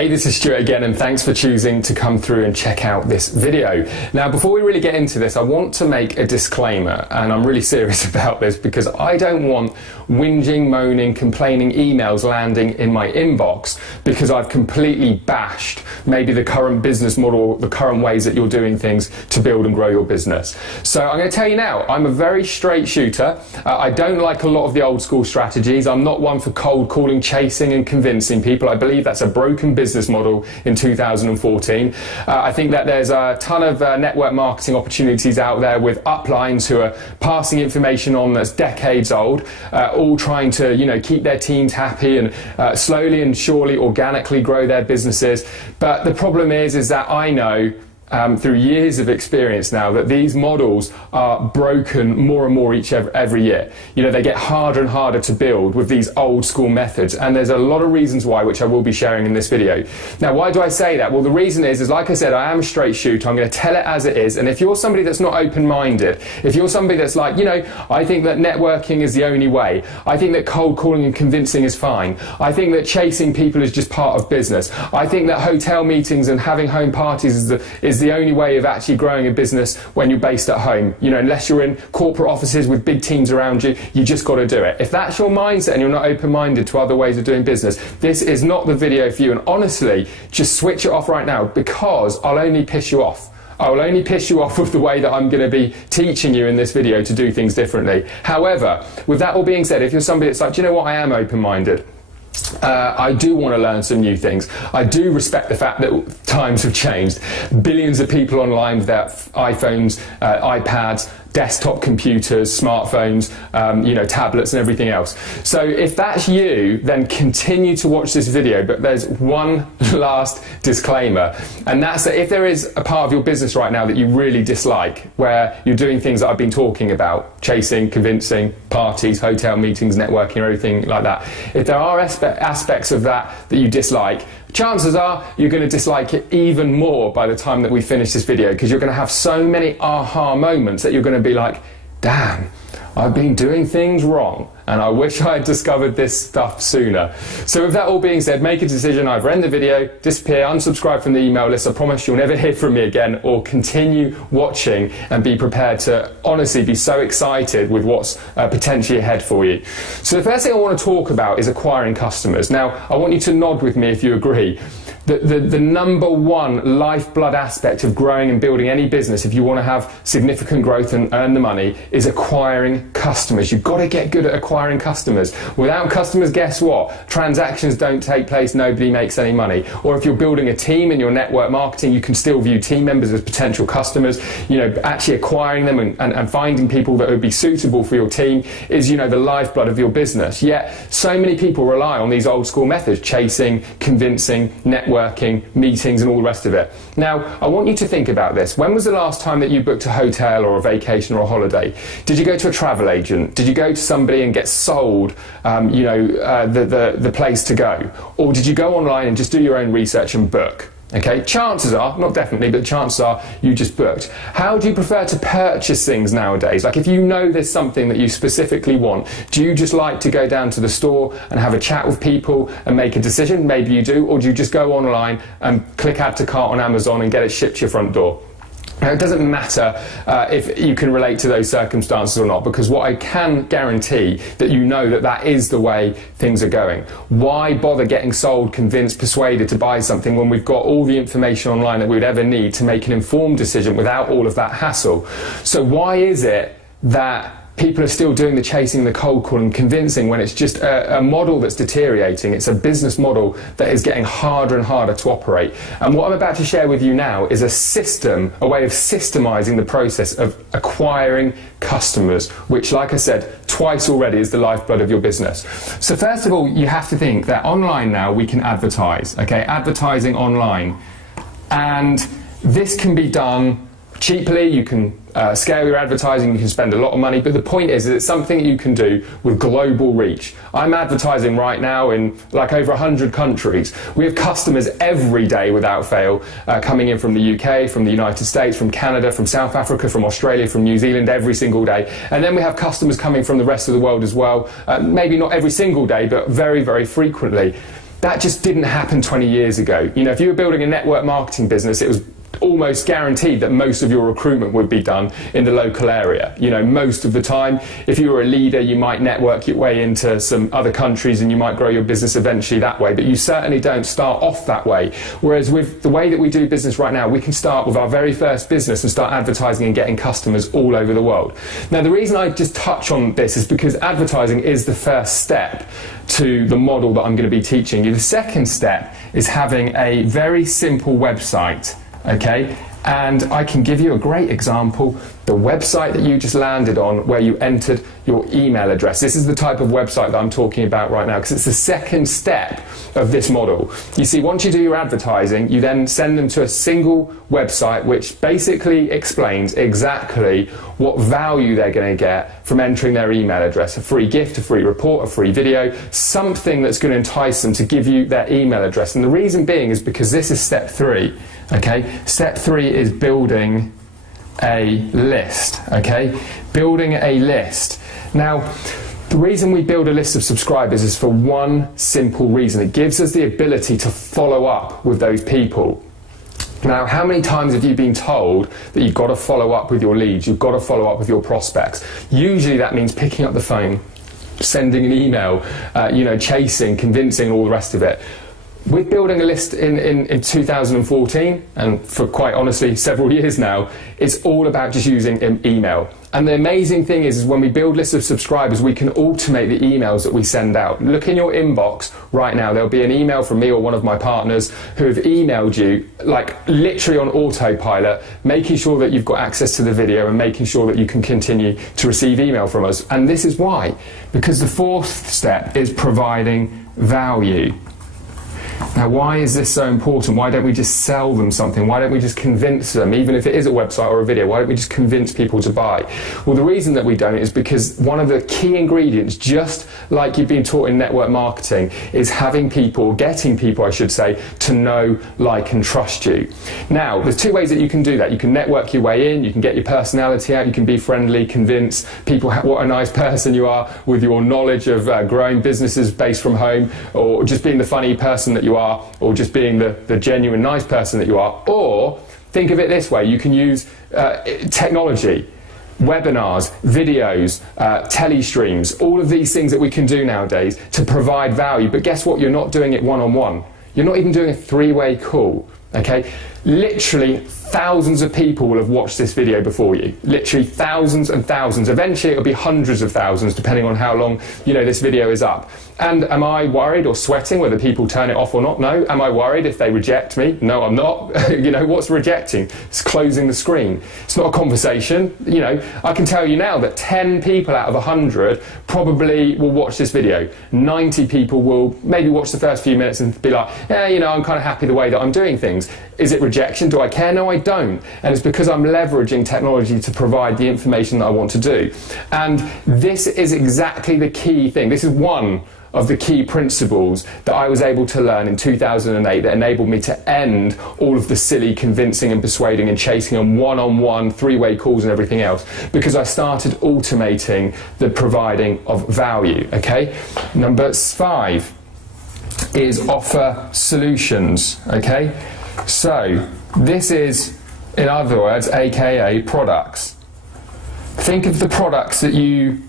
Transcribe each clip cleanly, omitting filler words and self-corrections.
Hey, this is Stuart again, and thanks for choosing to come through and check out this video. Now, before we really get into this, I want to make a disclaimer, and I'm really serious about this because I don't want whinging, moaning, complaining emails landing in my inbox because I've completely bashed maybe the current business model, the current ways that you're doing things to build and grow your business. So I'm going to tell you now, I'm a very straight shooter. I don't like a lot of the old school strategies. I'm not one for cold calling, chasing and convincing people. I believe that's a broken business model in 2014. I think that there's a ton of network marketing opportunities out there with uplines who are passing information on that's decades old, all trying to keep their teams happy and slowly and surely organically grow their businesses. But the problem is that I know through years of experience now that these models are broken more and more every year. They get harder and harder to build with these old school methods, and there's a lot of reasons why, which I will be sharing in this video. Now, why do I say that? Well, the reason is like I said, I am a straight shooter. I'm going to tell it as it is, and if you're somebody that's not open-minded, if you're somebody that's like, I think that networking is the only way, I think that cold calling and convincing is fine, I think that chasing people is just part of business, I think that hotel meetings and having home parties is the only way of actually growing a business when you're based at home. Unless you're in corporate offices with big teams around you, you just got to do it. If that's your mindset and you're not open-minded to other ways of doing business, this is not the video for you. And honestly, just switch it off right now, because I'll only piss you off. I will only piss you off with the way that I'm going to be teaching you in this video to do things differently. However, with that all being said, if you're somebody that's like, do you know what, I am open-minded, I do want to learn some new things. I do respect the fact that times have changed. Billions of people online with their iPhones, iPads, desktop computers, smartphones, tablets and everything else. So if that's you, then continue to watch this video. But there's one last disclaimer, and that's that if there is a part of your business right now that you really dislike, where you're doing things that I've been talking about, chasing, convincing, parties, hotel meetings, networking, everything like that, if there are aspects of that you dislike, chances are you're going to dislike it even more by the time that we finish this video, because you're going to have so many aha moments that you're going to be like, damn, I've been doing things wrong and I wish I had discovered this stuff sooner. So with that all being said, make a decision: either end the video, disappear, unsubscribe from the email list, I promise you'll never hear from me again, or continue watching and be prepared to honestly be so excited with what's potentially ahead for you. So the first thing I want to talk about is acquiring customers. Now, I want you to nod with me if you agree. The number one lifeblood aspect of growing and building any business, if you want to have significant growth and earn the money, is acquiring customers. You've got to get good at acquiring customers. Without customers, guess what? Transactions don't take place, nobody makes any money. Or if you're building a team in your network marketing, you can still view team members as potential customers. Actually acquiring them and finding people that would be suitable for your team is, the lifeblood of your business. Yet so many people rely on these old school methods: chasing, convincing, networking, meetings and all the rest of it. Now, I want you to think about this. When was the last time that you booked a hotel or a vacation or a holiday? Did you go to a travel agent? Did you go to somebody and get sold the place to go? Or did you go online and just do your own research and book? Okay, chances are, not definitely, but chances are you just booked. How do you prefer to purchase things nowadays? Like, if you know there's something that you specifically want, do you just like to go down to the store and have a chat with people and make a decision? Maybe you do. Or do you just go online and click add to cart on Amazon and get it shipped to your front door? Now, it doesn't matter if you can relate to those circumstances or not, because what I can guarantee that that is the way things are going. Why bother getting sold, convinced, persuaded to buy something when we've got all the information online that we would ever need to make an informed decision without all of that hassle? So why is it that people are still doing the chasing, the cold calling, convincing, when it's just a model that's deteriorating? It's a business model that is getting harder and harder to operate. And what I'm about to share with you now is a system, a way of systemizing the process of acquiring customers, which, like I said twice already, is the lifeblood of your business. So first of all, you have to think that online now we can advertise, okay? Advertising online. And this can be done cheaply. You can scale your advertising, you can spend a lot of money, but the point is that it's something that you can do with global reach. I'm advertising right now in like over 100 countries. We have customers every day without fail coming in from the UK, from the United States, from Canada, from South Africa, from Australia, from New Zealand, every single day. And then we have customers coming from the rest of the world as well, maybe not every single day, but very, very frequently. That just didn't happen 20 years ago. You know, if you were building a network marketing business, it was almost guaranteed that most of your recruitment would be done in the local area. You know, most of the time, if you were a leader, you might network your way into some other countries and you might grow your business eventually that way, but you certainly don't start off that way. Whereas with the way that we do business right now, we can start with our very first business and start advertising and getting customers all over the world. Now, the reason I just touch on this is because advertising is the first step to the model that I'm going to be teaching you. The second step is having a very simple website. Okay, and I can give you a great example. The website that you just landed on, where you entered your email address. This is the type of website that I'm talking about right now, because it's the second step of this model. You see, once you do your advertising, you then send them to a single website which basically explains exactly what value they're going to get from entering their email address. A free gift, a free report, a free video, something that's going to entice them to give you their email address. And the reason being is because this is step 3. Okay, step 3 is building a list. Okay, building a list. Now, the reason we build a list of subscribers is for one simple reason. It gives us the ability to follow up with those people. Now, how many times have you been told that you've got to follow up with your leads, you've got to follow up with your prospects? Usually that means picking up the phone, sending an email, you know, chasing, convincing, all the rest of it. We're building a list in 2014, and for quite honestly several years now, it's all about just using email. And the amazing thing is when we build lists of subscribers, we can automate the emails that we send out. Look in your inbox right now, there'll be an email from me or one of my partners who have emailed you, like literally on autopilot, making sure that you've got access to the video and making sure that you can continue to receive email from us. And this is why, because the fourth step is providing value. Now, why is this so important? Why don't we just sell them something? Why don't we just convince them, even if it is a website or a video, why don't we just convince people to buy? Well, the reason that we don't is because one of the key ingredients, just like you've been taught in network marketing, is having people, getting people, I should say, to know, like, and trust you. Now, there's 2 ways that you can do that. You can network your way in, you can get your personality out, you can be friendly, convince people what a nice person you are with your knowledge of growing businesses based from home, or just being the funny person that you are, or just being the genuine nice person that you are. Or think of it this way, you can use technology, webinars, videos, telestreams, all of these things that we can do nowadays to provide value. But guess what? You're not doing it one-on-one. You're not even doing a 3-way call. Okay, literally thousands of people will have watched this video before you. Literally thousands and thousands. Eventually it'll be hundreds of thousands, depending on how long, you know, this video is up. And am I worried or sweating whether people turn it off or not? No. Am I worried if they reject me? No, I'm not. You know, what's rejecting? It's closing the screen. It's not a conversation. You know, I can tell you now that 10 people out of 100 probably will watch this video. 90 people will maybe watch the first few minutes and be like, yeah, you know, I'm kind of happy the way that I'm doing things. Is it rejection? Do I care? No, I don't. And it's because I'm leveraging technology to provide the information that I want to do. And this is exactly the key thing. This is one of the key principles that I was able to learn in 2008 that enabled me to end all of the silly convincing and persuading and chasing and one-on-one 3-way calls and everything else, because I started automating the providing of value. Okay, number 5 is offer solutions. Okay, so this is, in other words, aka products. Think of the products that you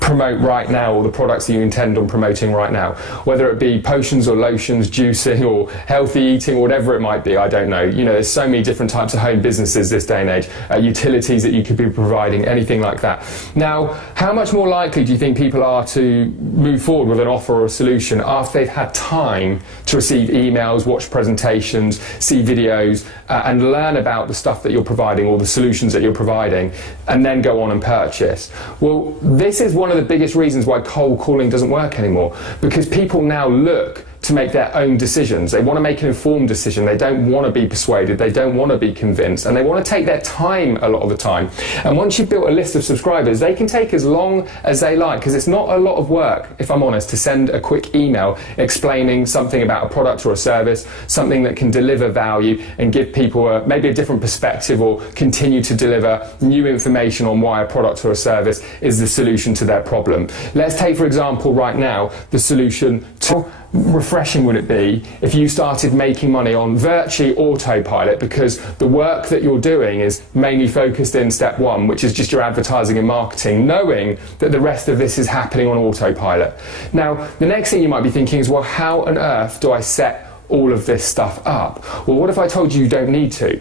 promote right now, or the products that you intend on promoting right now, whether it be potions or lotions, juicing or healthy eating, or whatever it might be. I don't know. You know, there's so many different types of home businesses this day and age, utilities that you could be providing, anything like that. Now, how much more likely do you think people are to move forward with an offer or a solution after they've had time to receive emails, watch presentations, see videos, and learn about the stuff that you're providing or the solutions that you're providing, and then go on and purchase? Well, this is one of the biggest reasons why cold calling doesn't work anymore, because people now look to make their own decisions. They want to make an informed decision. They don't want to be persuaded. They don't want to be convinced, and they want to take their time a lot of the time. And once you've built a list of subscribers, they can take as long as they like, because it's not a lot of work, if I'm honest, to send a quick email explaining something about a product or a service, something that can deliver value and give people maybe a different perspective, or continue to deliver new information on why a product or a service is the solution to their problem. Let's take, for example, right now, the solution to refreshing would it be if you started making money on virtually autopilot, because the work that you're doing is mainly focused in step one, which is just your advertising and marketing, knowing that the rest of this is happening on autopilot. Now, the next thing you might be thinking is, well, how on earth do I set all of this stuff up? Well, what if I told you you don't need to?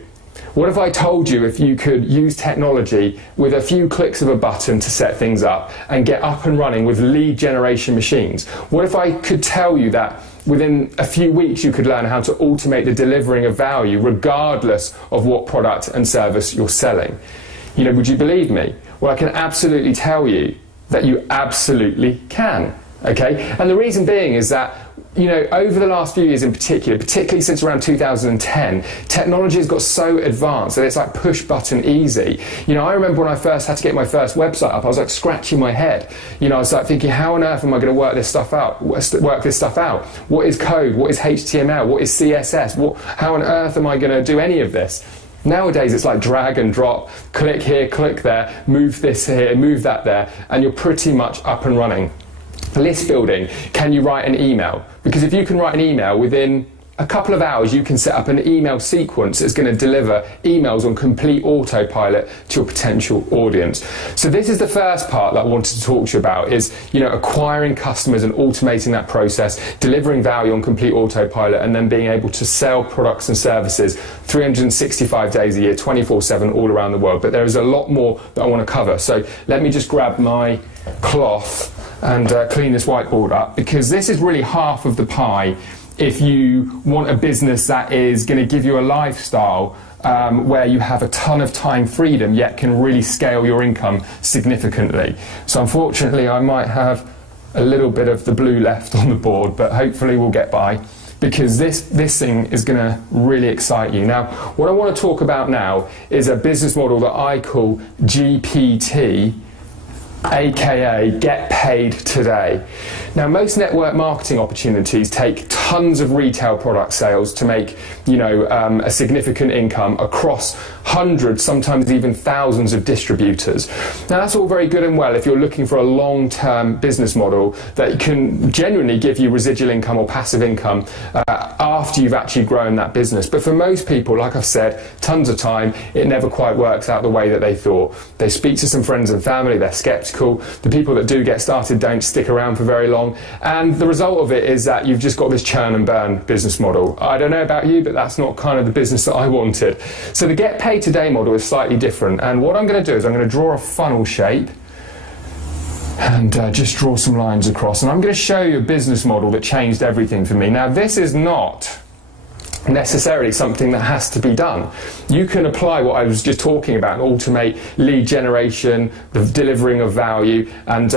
What if I told you if you could use technology with a few clicks of a button to set things up and get up and running with lead generation machines? What if I could tell you that within a few weeks you could learn how to automate the delivering of value regardless of what product and service you're selling? You know, would you believe me? Well, I can absolutely tell you that you absolutely can. Okay, and the reason being is that, you know, over the last few years in particular, particularly since around 2010, technology has got so advanced that it's like push button easy. You know, I remember when I first had to get my first website up, I was like scratching my head. You know, I was like thinking, how on earth am I going to work this stuff out? What is code? What is HTML? What is CSS? How on earth am I going to do any of this? Nowadays it's like drag and drop, click here, click there, move this here, move that there, and you're pretty much up and running. List building, can you write an email? Because if you can write an email within a couple of hours, you can set up an email sequence that's going to deliver emails on complete autopilot to your potential audience. So this is the first part that I wanted to talk to you about, is, you know, acquiring customers and automating that process, delivering value on complete autopilot, and then being able to sell products and services 365 days a year, 24/7, all around the world. But there is a lot more that I want to cover. So let me just grab my cloth and clean this whiteboard up, because this is really half of the pie if you want a business that is going to give you a lifestyle where you have a ton of time freedom yet can really scale your income significantly. So unfortunately I might have a little bit of the blue left on the board, but hopefully we'll get by, because this thing is going to really excite you. Now, what I want to talk about now is a business model that I call GPT, aka get paid today. Now, most network marketing opportunities take tons of retail product sales to make, you know, a significant income across hundreds, sometimes even thousands of distributors. Now, that's all very good and well if you're looking for a long-term business model that can genuinely give you residual income or passive income after you've actually grown that business. But for most people, like I've said, tons of time, it never quite works out the way that they thought. They speak to some friends and family, they're skeptical. The people that do get started don't stick around for very long, and the result of it is that you've just got this churn and burn business model. I don't know about you, but that's not kind of the business that I wanted. So the get paid today model is slightly different, and what I'm going to do is I'm going to draw a funnel shape and just draw some lines across, and I'm going to show you a business model that changed everything for me. Now, this is not necessarily something that has to be done. You can apply what I was just talking about and automate lead generation, the delivering of value, and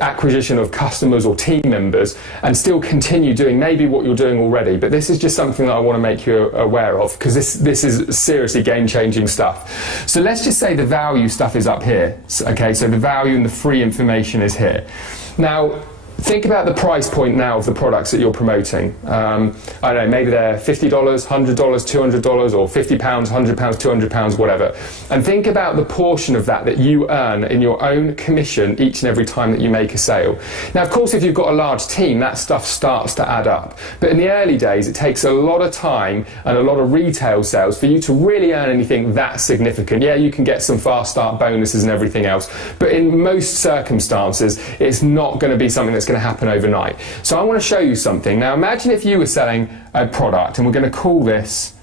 acquisition of customers or team members, and still continue doing maybe what you're doing already. But this is just something that I want to make you aware of, because this is seriously game-changing stuff. So let's just say the value stuff is up here. Okay, so the value and the free information is here. Now, think about the price point now of the products that you're promoting. I don't know, maybe they're $50, $100, $200, or £50, £100, £200, whatever. And think about the portion of that you earn in your own commission each and every time that you make a sale. Now, of course, if you've got a large team, that stuff starts to add up. But in the early days, it takes a lot of time and a lot of retail sales for you to really earn anything that significant. Yeah, you can get some fast start bonuses and everything else, but in most circumstances, it's not going to be something that's going to happen overnight. So I want to show you something. Now, imagine if you were selling a product, and we're going to call this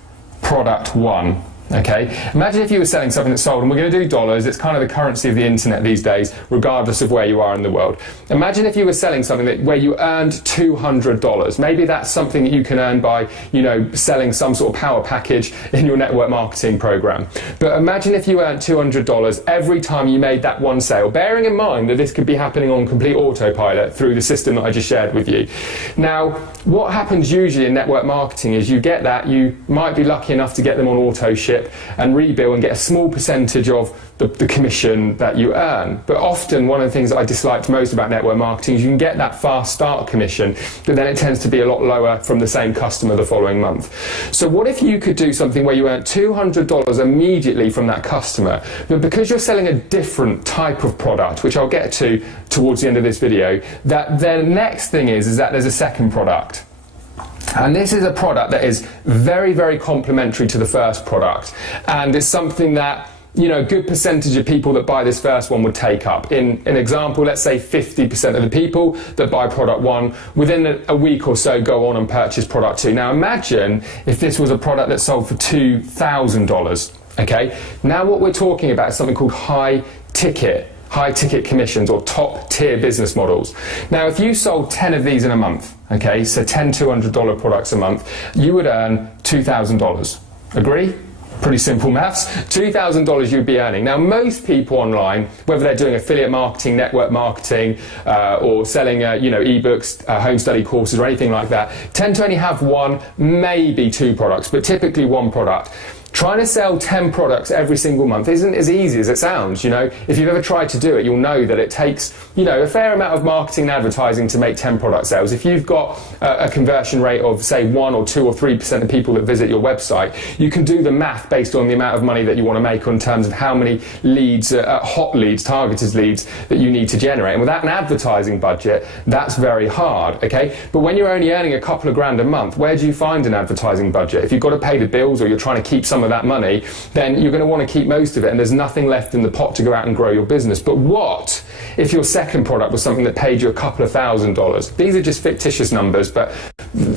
product 1. Okay, imagine if you were selling something that sold, and we're going to do dollars. It's kind of the currency of the internet these days, regardless of where you are in the world. Imagine if you were selling something where you earned $200. Maybe that's something that you can earn by, you know, selling some sort of power package in your network marketing program. But imagine if you earned $200 every time you made that one sale, bearing in mind that this could be happening on complete autopilot through the system that I just shared with you. Now, what happens usually in network marketing is you get that, you might be lucky enough to get them on auto ship and rebill and get a small percentage of the commission that you earn. But often one of the things that I disliked most about network marketing is you can get that fast start commission, but then it tends to be a lot lower from the same customer the following month. So what if you could do something where you earn $200 immediately from that customer, but because you're selling a different type of product, which I'll get to towards the end of this video, that the next thing is that there's a second product. And this is a product that is very, very complementary to the first product. And it's something that, you know, a good percentage of people that buy this first one would take up. In an example, let's say 50% of the people that buy product one within a week or so go on and purchase product two. Now imagine if this was a product that sold for $2,000, okay? Now what we're talking about is something called high ticket commissions, or top tier business models. Now if you sold 10 of these in a month, okay, so 10 $200 products a month, you would earn $2,000. Agree? Pretty simple maths. $2,000 you'd be earning. Now most people online, whether they're doing affiliate marketing, network marketing, or selling you know, ebooks, home study courses or anything like that, tend to only have one, maybe two products, but typically one product. Trying to sell 10 products every single month isn't as easy as it sounds, you know. If you've ever tried to do it, you'll know that it takes, you know, a fair amount of marketing and advertising to make 10 product sales. If you've got a conversion rate of, say, 1 or 2 or 3% of people that visit your website, you can do the math based on the amount of money that you want to make in terms of how many leads, hot leads, targeted leads that you need to generate. And without an advertising budget, that's very hard, okay? But when you're only earning a couple of grand a month, where do you find an advertising budget? If you've got to pay the bills or you're trying to keep some of that money, then you're going to want to keep most of it, and there's nothing left in the pot to go out and grow your business. But what if your second product was something that paid you a couple of $1,000s? These are just fictitious numbers, but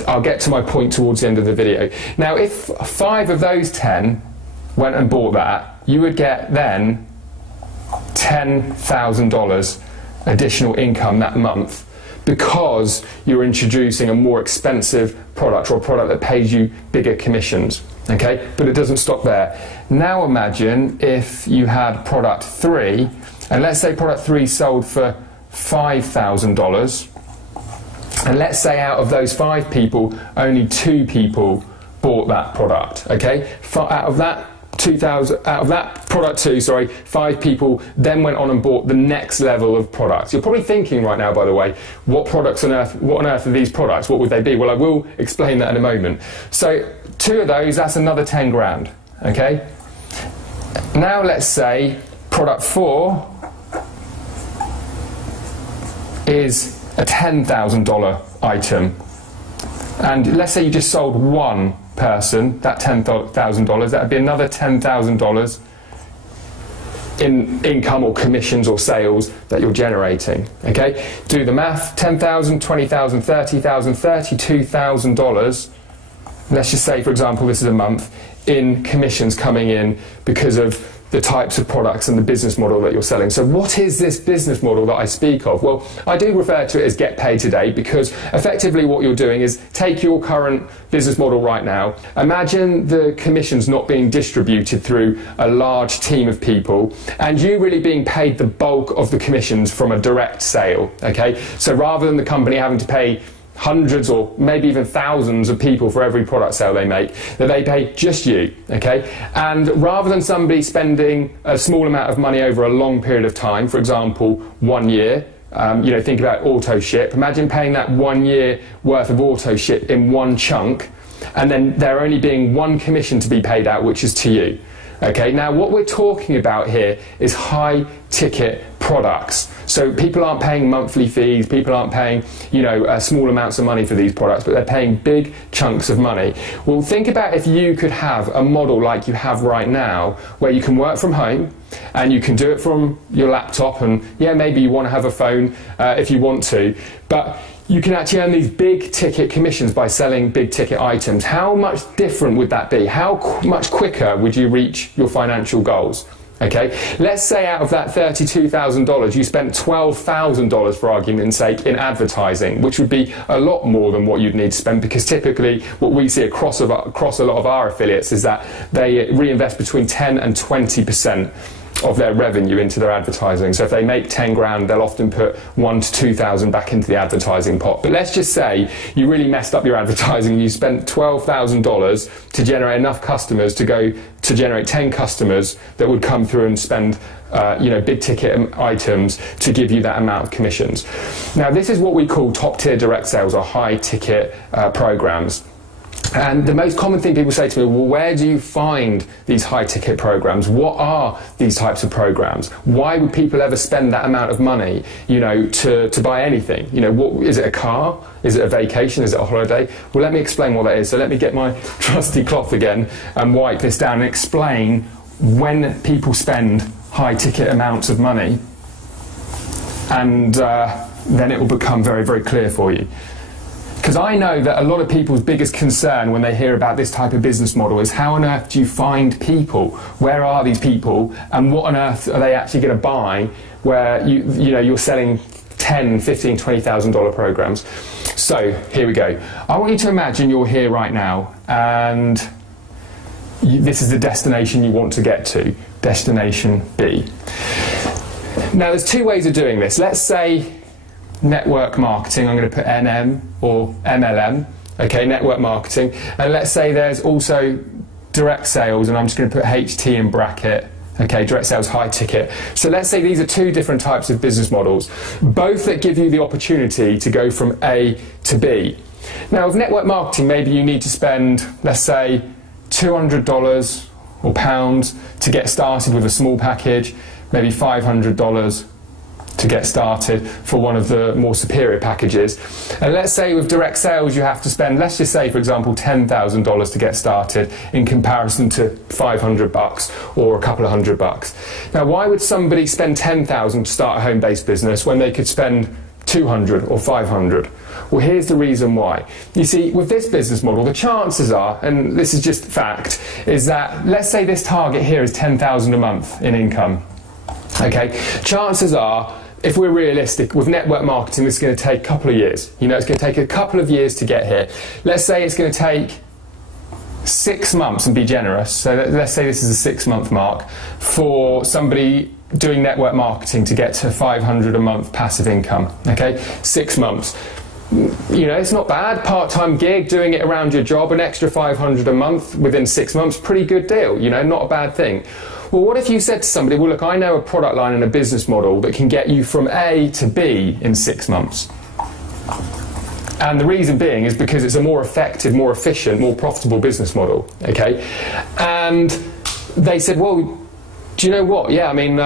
I'll get to my point towards the end of the video. Now if 5 of those 10 went and bought that, you would get then $10,000 additional income that month, because you're introducing a more expensive product, or a product that pays you bigger commissions. Okay, but it doesn't stop there. Now imagine if you had product 3, and let's say product 3 sold for $5,000, and let's say out of those 5 people, only 2 people bought that product. Okay, out of that product 2, 5 people then went on and bought the next level of products. You're probably thinking right now, by the way, what on earth are these products? What would they be? Well, I will explain that in a moment. So 2 of those, that's another 10 grand, okay? Now let's say product 4 is a $10,000 item, and let's say you just sold one person that $10,000, that would be another $10,000 in income or commissions or sales that you're generating. Okay, do the math. $10,000, $20,000, $30,000, $32,000. Let's just say, for example, this is a month in commissions coming in because of the types of products and the business model that you're selling. So what is this business model that I speak of? Well, I do refer to it as get paid today, because effectively what you're doing is take your current business model right now, imagine the commissions not being distributed through a large team of people, and you really being paid the bulk of the commissions from a direct sale, okay? So rather than the company having to pay hundreds or maybe even thousands of people for every product sale they make, that they pay just you, okay? And rather than somebody spending a small amount of money over a long period of time, for example, 1 year, you know, think about auto ship, imagine paying that 1 year worth of auto ship in one chunk, and then there only being one commission to be paid out, which is to you. Okay, now what we're talking about here is high ticket products. So people aren't paying monthly fees, people aren't paying, you know, small amounts of money for these products, but they're paying big chunks of money. Well, think about if you could have a model like you have right now, where you can work from home and you can do it from your laptop, and yeah, maybe you want to have a phone if you want to, but you can actually earn these big ticket commissions by selling big ticket items. How much different would that be? How much quicker would you reach your financial goals? Okay, let's say out of that $32,000 you spent $12,000, for argument's sake, in advertising, which would be a lot more than what you'd need to spend, because typically what we see across a lot of our affiliates is that they reinvest between 10 and 20% of their revenue into their advertising. So if they make 10 grand, they'll often put 1,000 to 2,000 back into the advertising pot. But let's just say you really messed up your advertising and you spent $12,000 to generate enough customers to go to generate 10 customers that would come through and spend you know, big ticket items to give you that amount of commissions. Now this is what we call top tier direct sales, or high ticket programs. And the most common thing people say to me, well, where do you find these high ticket programs? What are these types of programs? Why would people ever spend that amount of money, you know, to buy anything? You know, what, is it a car? Is it a vacation? Is it a holiday? Well, let me explain what that is. So let me get my trusty cloth again and wipe this down and explain when people spend high ticket amounts of money, and then it will become very, very clear for you. Because I know that a lot of people's biggest concern when they hear about this type of business model is, how on earth do you find people? Where are these people? And what on earth are they actually going to buy where you know, you're selling $10,000, $15,000, $20,000 programs? So here we go. I want you to imagine you're here right now, and this is the destination you want to get to, destination B. Now there's two ways of doing this. Let's say network marketing, I'm going to put NM or MLM, okay, network marketing, and let's say there's also direct sales, and I'm just going to put HT in bracket, okay, direct sales, high ticket. So let's say these are two different types of business models, both that give you the opportunity to go from A to B. Now with network marketing, maybe you need to spend, let's say, $200 or pounds to get started with a small package, maybe $500 to get started for one of the more superior packages. And let's say with direct sales you have to spend, let's just say for example, $10,000 to get started in comparison to $500 or a couple of $100. Now why would somebody spend $10,000 to start a home-based business when they could spend $200 or $500? Well, here's the reason why. You see, with this business model, the chances are, and this is just fact, is that let's say this target here is $10,000 a month in income. Okay, chances are, if we're realistic, with network marketing, this is going to take a couple of years. You know, it's going to take a couple of years to get here. Let's say it's going to take 6 months, and be generous. So let's say this is a 6-month mark for somebody doing network marketing to get to $500 a month passive income. Okay, 6 months. You know, it's not bad. Part-time gig, doing it around your job, an extra $500 a month within 6 months, pretty good deal. You know, not a bad thing. Well, what if you said to somebody, well, look, I know a product line and a business model that can get you from A to B in 6 months. And the reason being is because it's a more effective, more efficient, more profitable business model, okay? And they said, well, do you know what? Yeah, I mean,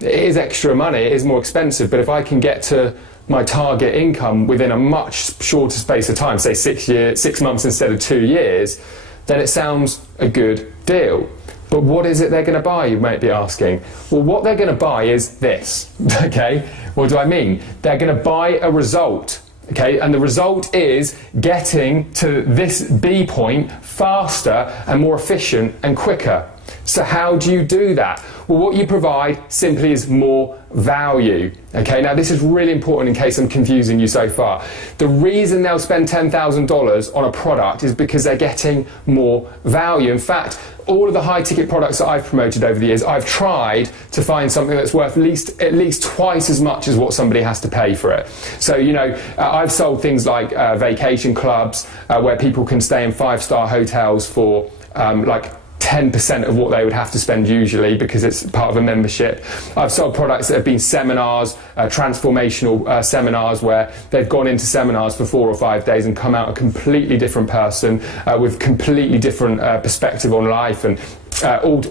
it is extra money, it is more expensive, but if I can get to my target income within a much shorter space of time, say 6 months instead of 2 years, then it sounds a good deal. But what is it they're going to buy, you might be asking? Well, what they're going to buy is this, okay? What do I mean? They're going to buy a result, okay? And the result is getting to this B point faster and more efficient and quicker. So how do you do that? Well, what you provide simply is more value. Okay, now this is really important in case I'm confusing you so far. The reason they'll spend $10,000 on a product is because they're getting more value. In fact, all of the high ticket products that I've promoted over the years, I've tried to find something that's worth at least twice as much as what somebody has to pay for it. So, you know, I've sold things like vacation clubs where people can stay in 5-star hotels for like 10% of what they would have to spend usually, because it's part of a membership. I've sold products that have been seminars, transformational seminars, where they've gone into seminars for 4 or 5 days and come out a completely different person with completely different perspective on life, and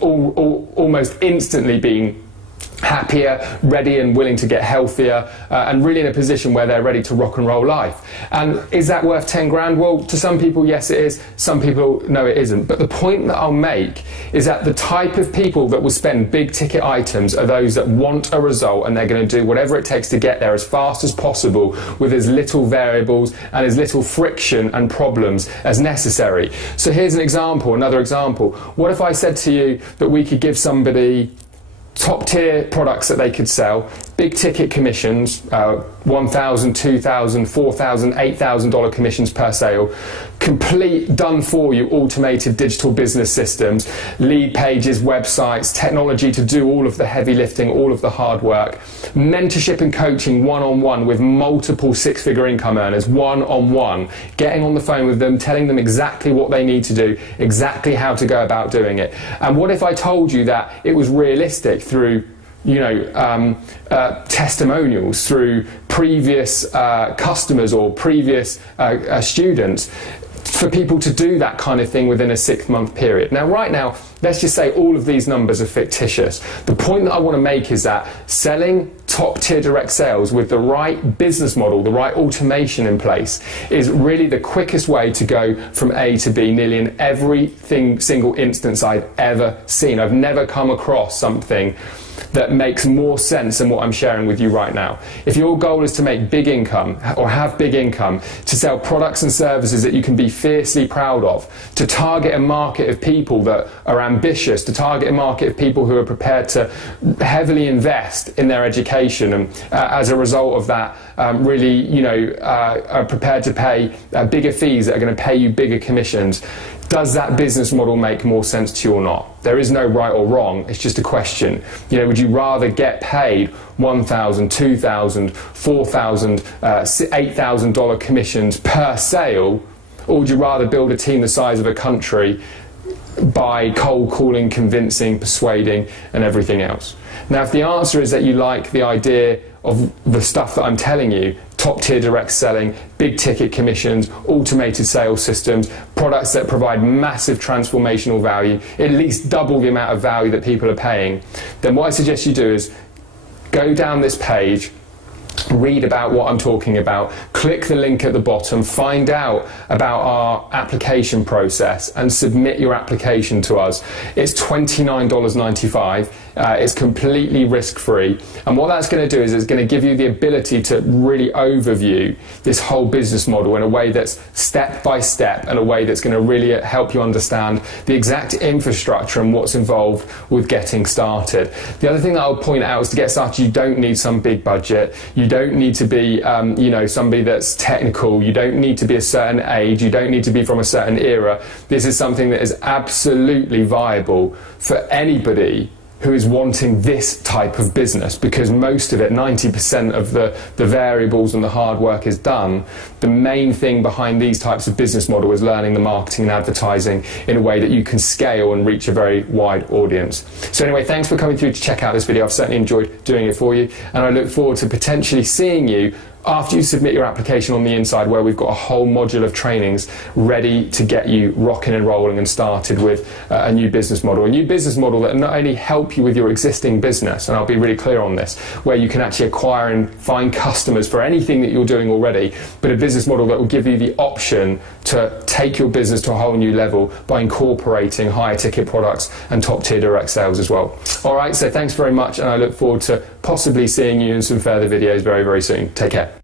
almost instantly being happier, ready and willing to get healthier, and really in a position where they're ready to rock and roll life. And is that worth 10 grand? Well, to some people, yes it is. Some people, no it isn't. But the point that I'll make is that the type of people that will spend big ticket items are those that want a result, and they're going to do whatever it takes to get there as fast as possible with as little variables and as little friction and problems as necessary. So here's an example, another example. What if I said to you that we could give somebody top tier products that they could sell, big ticket commissions, $1,000, $2,000, $4,000, $8,000 commissions per sale, complete done for you automated digital business systems, lead pages, websites, technology to do all of the heavy lifting, all of the hard work, mentorship and coaching one-on-one with multiple 6-figure income earners, one-on-one, getting on the phone with them, telling them exactly what they need to do, exactly how to go about doing it. And what if I told you that it was realistic through, you know, testimonials, through previous customers or previous students, for people to do that kind of thing within a 6-month period. Now, right now, let's just say all of these numbers are fictitious. The point that I want to make is that selling top-tier direct sales with the right business model, the right automation in place, is really the quickest way to go from A to B nearly in every single instance I've ever seen. I've never come across something that makes more sense than what I'm sharing with you right now. If your goal is to make big income or have big income, to sell products and services that you can be fiercely proud of, to target a market of people that are ambitious, to target a market of people who are prepared to heavily invest in their education and as a result of that really are prepared to pay bigger fees that are going to pay you bigger commissions, does that business model make more sense to you or not? There is no right or wrong, it's just a question. Would you rather get paid $1,000, $2,000, $4,000, $8,000 commissions per sale, or would you rather build a team the size of a country by cold calling, convincing, persuading, and everything else? Now, if the answer is that you like the idea of the stuff that I'm telling you, top-tier direct selling, big ticket commissions, automated sales systems, products that provide massive transformational value, at least double the amount of value that people are paying, then what I suggest you do is go down this page, read about what I'm talking about, click the link at the bottom, find out about our application process and submit your application to us. It's $29.95. It's completely risk-free, and what that's going to do is it's going to give you the ability to really overview this whole business model in a way that's step by step, and a way that's going to really help you understand the exact infrastructure and what's involved with getting started. The other thing that I'll point out is to get started, you don't need some big budget. You don't need to be somebody that's technical. You don't need to be a certain age. You don't need to be from a certain era. This is something that is absolutely viable for anybody who is wanting this type of business, because most of it, 90% of the variables and the hard work is done. The main thing behind these types of business model is learning the marketing and advertising in a way that you can scale and reach a very wide audience. So anyway, thanks for coming through to check out this video. I've certainly enjoyed doing it for you, and I look forward to potentially seeing you after you submit your application on the inside, where we've got a whole module of trainings ready to get you rocking and rolling and started with a new business model. A new business model that not only help you with your existing business, and I'll be really clear on this, where you can actually acquire and find customers for anything that you're doing already, but a business model that will give you the option to take your business to a whole new level by incorporating higher ticket products and top tier direct sales as well. All right, so thanks very much, and I look forward to possibly seeing you in some further videos very, very soon. Take care.